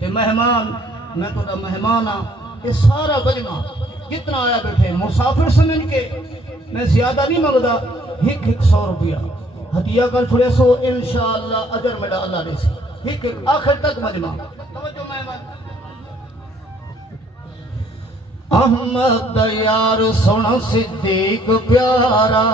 تے مہمان میں تو مہمان ہاں یہ سارا بجنا جتنا آیا بیٹھے مسافر سمجھ کے میں زیادہ نہیں منگدا 100 روپیہ ہدیہ کر چھوڑے سو انشاءاللہ اجر میرا اللہ دے سی ایک آخر تک مجمع توجہ مہمان احمد یار سونا صدیق پیارا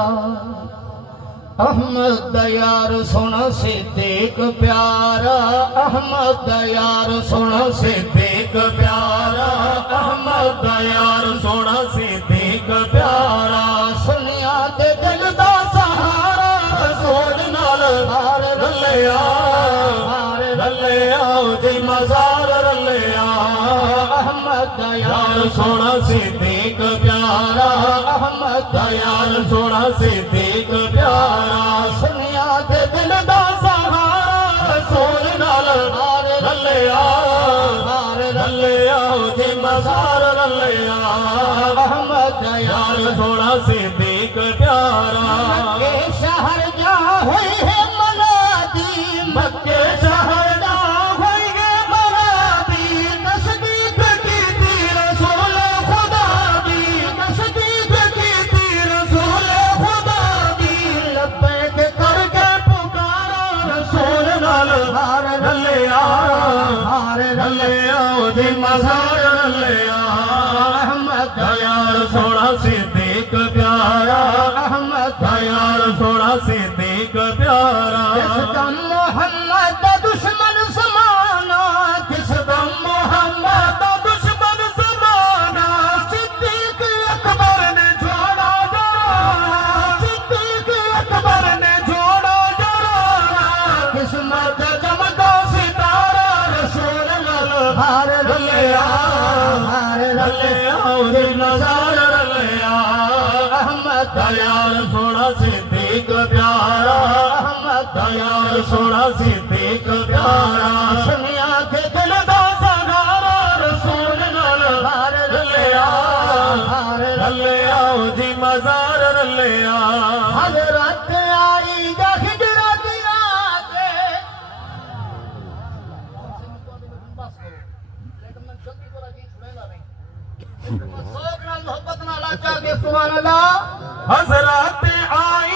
احمد یار سونا صدیق پیارا احمد یار سونا صدیق پیارا احمد یار سونا صدیق پیارا سنیا تے دل دا سہارا رسول نال رلیا دی مزار رلیا احمد یار سونا صدیق پیارا احمد یار سونا صدیق پیارا سنیا تے دل دا سہارا رسول نال رلیا دی مزار رلیا احمد یار سونا صدیق پیارا مکے شہر جا ہوئی ہے منادی مکے شہر جا ہوئی ہے منادی تصدیق کی تھی رسول خدا دی تصدیق کی تھی رسول خدا دی لبیک کر کے پکارا رسول نال رلیا دی مزار رلیا احمد یار سونا صدیق پیارا احمد یار سونا صدیق پیارا کس دم محمد دا دشمن زمانہ کس دم محمد دا دشمن زمانہ صدیق اکبر نے جوڑا جرانا صدیق اکبر نے جوڑا جرانا قسمت چمکا ستارہ رسول نال رلیا دی نظار رلیا احمد یار سونا صدیق پیارا احمد یار سونا صدیق پیارا سنیا کے دل دا سہارا رسول نال رلیا دی مزار رلیا حضرت آئی دا ہجرہ دی آگے محبت نہ لاچا کے سبحان اللہ حضرت آئی